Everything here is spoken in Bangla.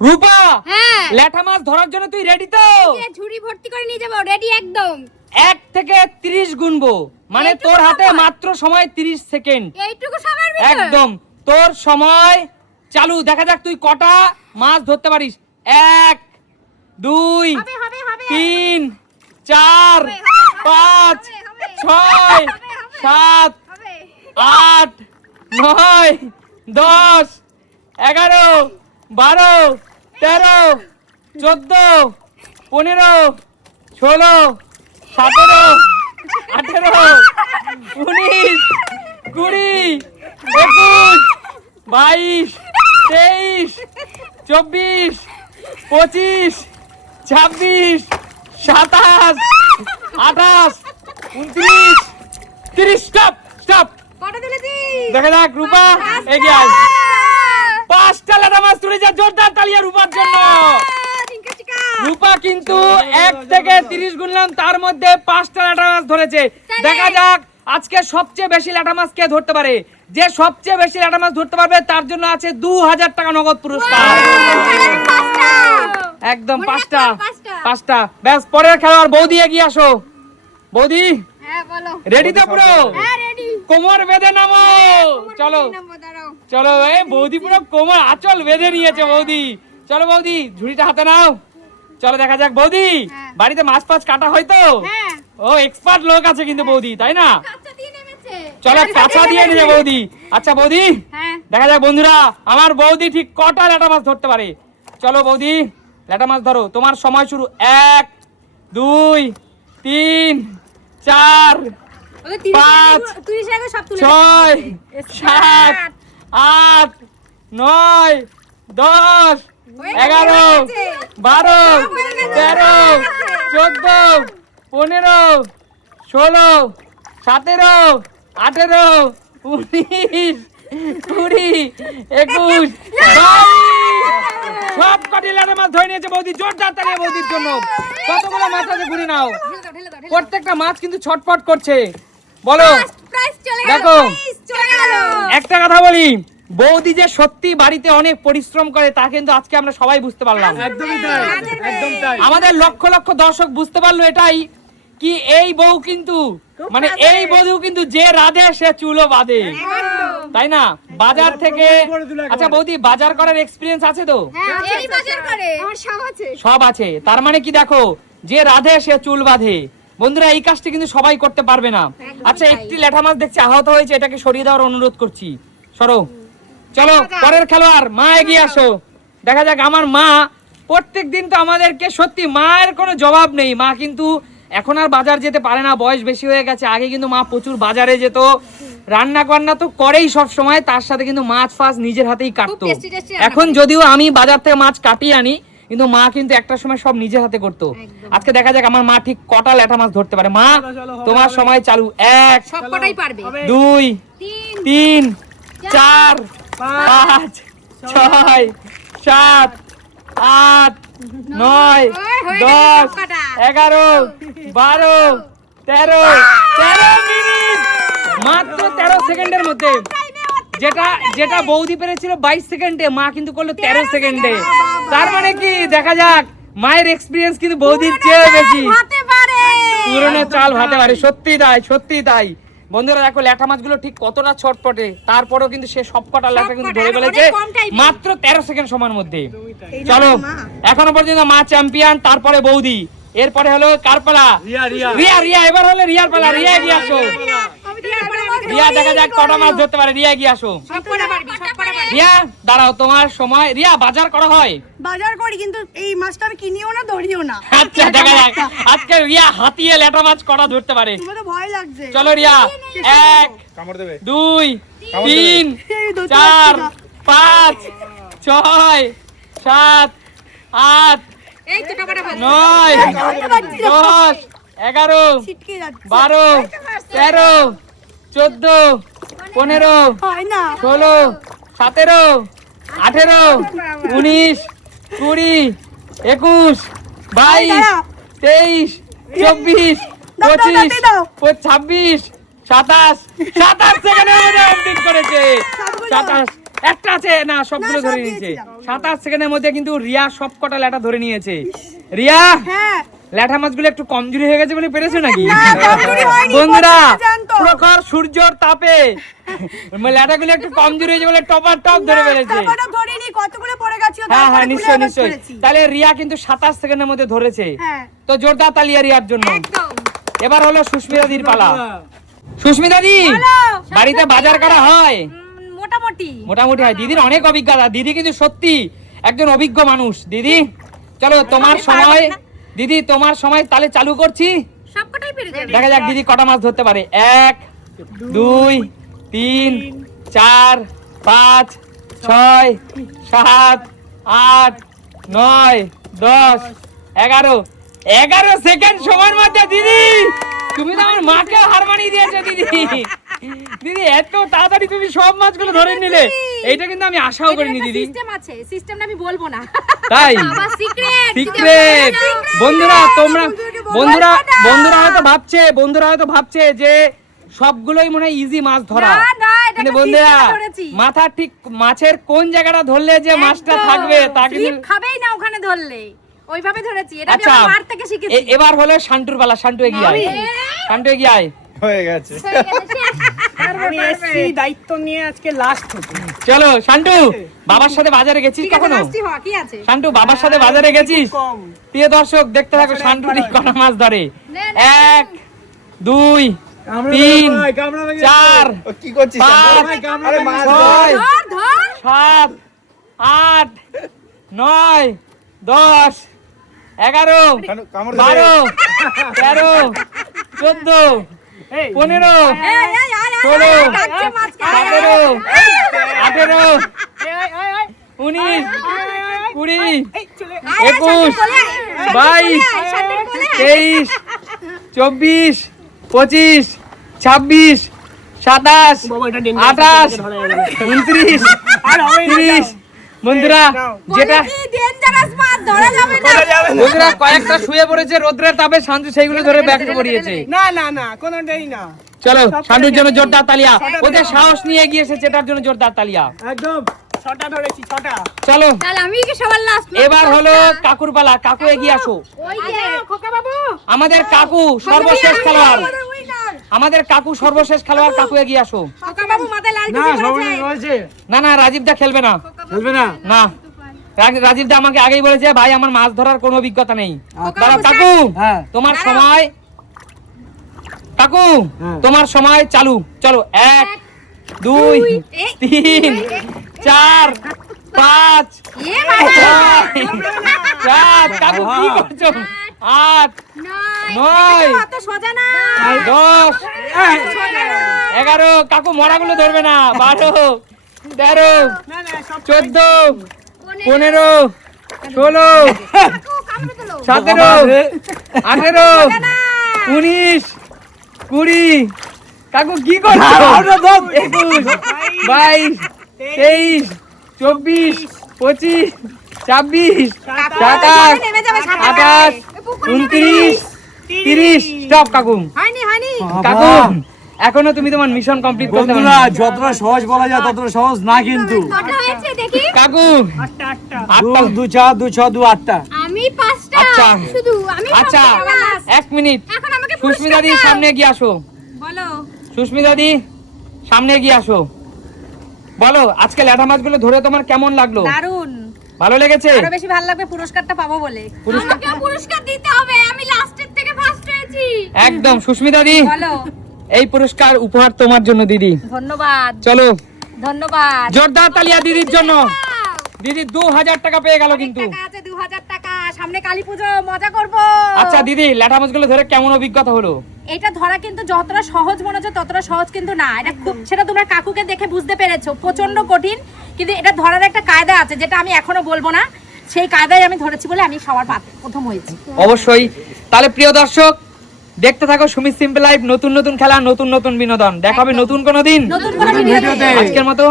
রূপা! হ্যাঁ। ল্যাঠা মাছ ধরার জন্য তুই রেডি তো? ঝুড়ি ভর্তি করে নিয়ে যাব রেডি একদম। এক থেকে তিরিশ গুনবো। মানে তোর হাতে মাত্র সময় তিরিশ সেকেন্ড। এইটুকু সময়ের ভিতর? একদম। তোর সময় চালু। দেখা যাক তুই কটা মাছ ধরতে পারিস। এক দুই তিন চার পাঁচ ছয়। সাত আট নয় দশ এগারো বারো তেরো চোদ্দ পনেরো ষোলো সতেরো আঠেরো উনিশ কুড়ি একুশ বাইশ তেইশ চব্বিশ পঁচিশ ছাব্বিশ সাতাশ আঠাশ উনত্রিশ তিরিশ স্টপ স্টপ। দেখা যাক রূপা এগিয়ে আয়। পাঁচটা লেটা মাছ তুলেছে জোরদার তালিয়া রূপার জন্য। রূপা কিন্তু এক থেকে তিরিশ গুনলাম তার মধ্যে পাঁচটা ল্যাটা মাছ ধরেছে। দেখা যাক আজকে সবচেয়ে বেশি ল্যাটা মাছ কে ধরতে পারে। যে সবচেয়ে বেশি ল্যাটা মাছ ধরতে পারবে তার জন্য আছে দু হাজার টাকা নগদ পুরস্কার। একদম পাঁচটা। পাঁচটা। ব্যাস পরের খেলোয়াড় বৌদি এগিয়ে আসো। বৌদি হ্যাঁ রেডি তো পুরো? হ্যাঁ কোমর বেঁধে নামো। চলো। দাঁড়াও। চলো এই বৌদি পুরো কোমর আচল বেঁধে নিয়েছে বৌদি। চলো বৌদি ঝুড়িটা হাতে নাও। চলো দেখা যাক। বৌদি হ্যাঁ। বাড়িতে মাছ ফাছ কাটা হয় তো? হ্যাঁ। ও এক্সপার্ট লোক আছে কিন্তু বৌদি তাই না? চলো কাঁচা দিয়ে নিয়ে বৌদি। আচ্ছা বৌদি হ্যাঁ। দেখা যাক বন্ধুরা আমার বৌদি ঠিক কটা ল্যাটা মাছ ধরতে পারে। চলো বৌদি ল্যাটা মাছ ধরো। তোমার সময় শুরু। এক দুই তিন চার পাঁচ, ছয় সাত আট নয় দশ এগারো বারো তেরো চোদ্দ পনেরো ষোলো সতেরো আঠেরো উনিশ কুড়ি একুশ সব কটি লাড়ে মাছ ধরে নিয়েছে বৌদি জোরদার তালিয়ে বৌদির জন্য। কতগুলো মাছ আছে ঘুরে নাও। প্রত্যেকটা মাছ কিন্তু ছটফট করছে। বলো। First চলে গেল, দেখো। একটা কথা বলি বৌদি যে সত্যি বাড়িতে অনেক পরিশ্রম করে তা কিন্তু আজকে আমরা সবাই বুঝতে পারলাম। একদমই তাই একদম তাই। আমাদের লক্ষ লক্ষ দর্শক বুঝতে পারল এটাই কি এই বউ কিন্তু মানে এই বধূ কিন্তু যে রাধে সে চুলো বাঁধে তাই না? বাজার থেকে। আচ্ছা বৌদি বাজার করার এক্সপিরিয়েন্স আছে তো? হ্যাঁ, এই বাজার করে। আমার সব আছে। সব আছে। তার মানে কি দেখো যে রাধে সে চুল বাঁধে। বন্ধুরা এই কাজটি কিন্তু সবাই করতে পারবে না। আচ্ছা একটি ল্যাঠা মাছ দেখছি আহত হয়েছে এটাকে সরিয়ে দেওয়ার অনুরোধ করছি। সরো। চলো পরের খেলোয়াড় মা এগিয়ে আসো। দেখা যাক আমার মা প্রত্যেক দিন তো আমাদেরকে সত্যি মায়ের কোনো জবাব নেই। মা কিন্তু এখন আর বাজার যেতে পারে না বয়স বেশি হয়ে গেছে আগে কিন্তু মা প্রচুর বাজারে যেত। রান্না বান্না তো করেই সব সময় তার সাথে কিন্তু মাছ ফাছ নিজের হাতেই কাটতো। এখন যদিও আমি বাজার থেকে মাছ কাটিয়ে আনি কিন্তু মা কিন্তু একটা সময় সব নিজের হাতে করতো। আজকে দেখা যাক আমার মা ঠিক কটা ল্যাঠা মাছ ধরতে পারে। মা তোমার সময় চালু। এক সব কটাই পারবে। দুই তিন, চার পাঁচ, ছয় সাত আট নয়। দশ এগারো বারো তেরো তেরো মিনিট। মাত্র তেরো সেকেন্ডের মধ্যে। যেটা যেটা বৌদি পেরেছিল বাইশ সেকেন্ডে মা কিন্তু করল তেরো সেকেন্ডে। তার মানে কি? দেখা যাক মায়ের এক্সপিরিয়েন্স কিন্তু বৌদির চেয়ে বেশি। পুরনো চাল ভাতে পারে সত্যি তাই সত্যি তাই। বন্ধুরা দেখো ল্যাঠা মাছগুলো ঠিক কতটা ছটপটে তারপরেও কিন্তু সে সবকটা ল্যাঠা কিন্তু ধরে ফেলেছে। মাত্র তেরো সেকেন্ড সময়ের মধ্যে। চলো এখনও পর্যন্ত মা চ্যাম্পিয়ন তারপরে বৌদি। এরপরে হলো কারপালা। রিয়া রিয়া। রিয়া রিয়া এবার হলো রিয়ার পালা রিয়া রিয়া আসো আমি তো এরপরে বলব। রিয়া দেখা যাক কটা মাছ ধরতে পারে। রিয়া গিয়ে আসো। রিয়া দাঁড়াও তোমার সময়। রিয়া বাজার করা হয়। বাজার করি কিন্তু এই মাছটা আমি কিনিও না ধরিও না। আচ্ছা দেখা যাক। আজকে রিয়া হাতিয়ে ল্যাটা মাছ কটা ধরতে পারে। ভয় লাগছে। চলো রিয়া এক কামড় দেবে। দুই তিন চার পাঁচ ছয় সাত আট। নয়। দশ এগারো বারো তেরো চোদ্দ পনেরো ষোলো সতেরো আঠেরো উনিশ কুড়ি একুশ বাইশ তেইশ চব্বিশ পঁচিশ ছাব্বিশ সাতাশ সাতাশ সেকেন্ডের করেছে। সাতাশ। একটা আছে না সবগুলো সব ধরে নিয়েছে। সাতাশ সেকেন্ডের মধ্যে কিন্তু রিয়া সব কটা ল্যাটা ধরে নিয়েছে। রিয়া! হ্যাঁ। ল্যাঠা মাছগুলো একটু কমজোরি হয়ে গেছে বলে পেরেছ নাকি? না, কমজোরি হয়নি, বন্ধুরা প্রখর সূর্যর তাপে। ল্যাঠাগুলো একটু কমজোরি হয়েছে বলে টপার টপ ধরে ফেলেছে। তারপরে ধরিনি কতগুলো পড়ে গেছিল হ্যাঁ হ্যাঁ তারপরে নিশ্চয় নিশ্চয় তাহলে রিয়া কিন্তু সাতাশ সেকেন্ডের মধ্যে ধরেছে। হ্যাঁ। তো জোরদার তালিয়া রিয়ার জন্য। এবার হলো সুস্মিতা দির পালা। সুস্মিতা দি বাড়িতে বাজার করা হয়? মোটামুটি। মোটামুটি হয়। দিদির অনেক অভিজ্ঞতা। দিদি কিন্তু সত্যি একজন অভিজ্ঞ মানুষ। দিদি চলো তোমার সময়। দিদি তোমার সময় তাহলে চালু করছি। দেখা যাক দিদি কটা মাছ ধরতে পারে। এক দুই তিন চার পাঁচ ছয় সাত আট নয় দশ এগারো। এগারো সেকেন্ড সময়ের মধ্যে দিদি তুমি তো আমার মাকে হার মানিয়ে দিয়েছ দিদি। দিদি এত তাড়াতাড়ি তুমি সব মাছগুলো ধরে নিলে। এইটা কিন্তু আমি আশাও করিনি দিদি। সিস্টেম আছে। সিস্টেমটা আমি বলব না। তাই? সিক্রেট বন্ধুরা তোমরা বন্ধুরা বন্ধুরা হয়তো ভাবছে বন্ধুরা হয়তো ভাবছে যে সবগুলোই মনে হয় ইজি মাছ ধরা। বন্ধুরা মাথা ঠিক মাছের কোন জায়গাটা ধরলে যে মাছটা থাকবে তা কিন্তু খাবেই না ওখানে ধরলে। ওইভাবে ধরেছি। এটা আমি আচ্ছা। আমার মার থেকে শিখেছি। এবার হলো শান্টুর পালা। শান্টু এগিয়ে আয়। শান্টু এগিয়ে আয়। হয়ে গেছে। হয়ে আমি এসছি দায়িত্ব নিয়ে আজকে লাস্ট চলো শান্টু বাবার সাথে বাজারে গেছিস কখনো? আছে? শান্টু বাবার সাথে বাজারে গেছিস? প্রিয় দর্শক দেখতে থাকো শান্টু ঠিক কটা মাছ ধরে। এক দুই তিন চার ও, কি করছিস পাঁচ, সাত আট নয় দশ এগারো। বারো তেরো চোদ্দ পনেরো ষোলো। সতেরো আঠেরো এই, এই, এই, উনিশ কুড়ি একুশ বাইশ। তেইশ চব্বিশ পঁচিশ ছাব্বিশ সাতাশ বাবা, এটা dangerous, আঠাশ। উনত্রিশ তিরিশ। বন্ধুরা যেটা। বন্ধুরা কয়েকটা শুয়ে পড়েছে রোদ্রের তাপে শান্তু সেইগুলো ধরে করিয়েছে। না না না কোনোটাই না। চলো শান্তুর জন্য জোরদার তালিয়া। ওদের সাহস নিয়ে গিয়ে এসেছে এটার জন্য জোরদার তালিয়া। একদম ছটা ধরেছি ছটা। চলো। তাহলে আমি কি সবার last মাছ এবার হলো ধরলাম? কাকুর পালা কাকু এগিয়ে আসো। ওই যে, খোকা বাবু। আমাদের কাকু সর্বশেষ খেলোয়াড়। আমাদের কাকু সর্বশেষ খেলোয়াড় কাকু। এগিয়ে আসো। না না রাজীব দা খেলবে না। চলবে না? না। রাজীব দা আমাকে আগেই বলেছে ভাই আমার মাছ ধরার কোনো অভিজ্ঞতা নেই। কাকু হ্যাঁ। তোমার সময় কাকু হ্যাঁ। তোমার সময় চালু। চলো এক দুই তিন চার পাঁচ সাত। কাকু কি করছ? আট নয়। দশ। এগারো। কাকু মরাগুলো ধরবে না। বারো। তেরো চোদ্দ পনেরো ষোলো। সতেরো আঠেরো উনিশ কুড়ি। কাকু কি করছ? একুশ বাইশ তেইশ চব্বিশ পঁচিশ ছাব্বিশ সাতাশ আঠাশ উনত্রিশ তিরিশ। স্টপ কাকু। কাকু এখনও তুমি তোমার মিশন কমপ্লিট করতে পারো যতটা সহজ বলা যায় ততটা সহজ না কিন্তু। কটা হয়েছে দেখি? কাকু আটটা দু চার দু ছ দু আটটা। আমি পাঁচটা। আচ্ছা। শুধু আমি আচ্ছা। এক মিনিট। এখন আমাকে সুস্মিতা দি সামনে গিয়ে আসো। বলো। সুস্মিতা দি সামনে গিয়ে আসো। বলো আজকে ল্যাঠা মাছগুলো ধরে তোমার কেমন লাগল? দারুণ ভালো লেগেছে? আরও বেশি ভালো লাগবে পুরস্কারটা পাবো বলে। পুরস্কার দিতে হবে। আমি লাস্টের থেকে ফার্স্ট হয়েছি। একদম। সুস্মিতা দি। বলো। এই পুরস্কার উপহার তোমার জন্য দিদি। ধন্যবাদ। চলো। ধন্যবাদ। জোরদার তালিয়া দিদির জন্য। দিদি দু হাজার টাকা পেয়ে গেল কিন্তু। দু হাজার টাকা। সামনে কালী পুজো মজা করব। আচ্ছা দিদি ল্যাঠা মাছগুলো ধরে কেমন অভিজ্ঞতা হলো? এটা ধরা কিন্তু যতটা সহজ মনে হচ্ছে ততটা সহজ কিন্তু না। এটা খুব সেটা তোমরা কাকুকে দেখে বুঝতে পেরেছ। প্রচণ্ড কঠিন কিন্তু এটা ধরার একটা কায়দা আছে যেটা আমি এখনও বলব না। সেই কায়দায় আমি ধরেছি বলে আমি সবার প্রথম হয়েছি। অবশ্যই। তাহলে প্রিয় দর্শক দেখতে থাকো সুমিত সিম্পল লাইফ নতুন নতুন খেলা নতুন নতুন বিনোদন। দেখাবে নতুন কোনো দিন। নতুন কোনো ভিডিওতে আজকের মতো